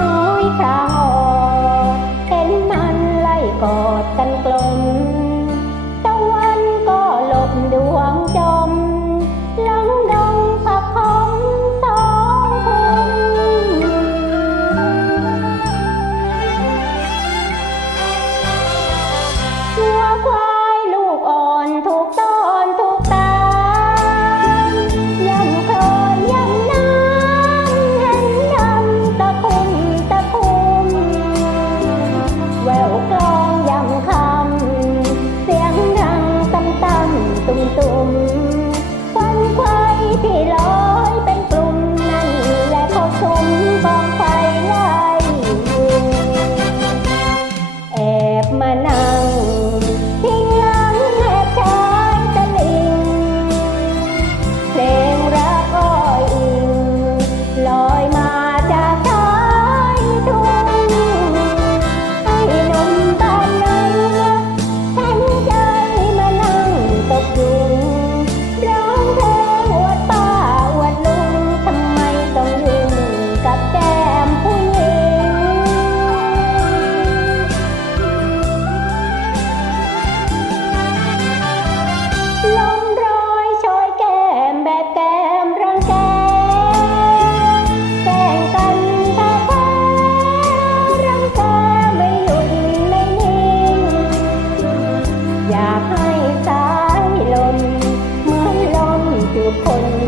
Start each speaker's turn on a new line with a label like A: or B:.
A: น้อยครั้ คน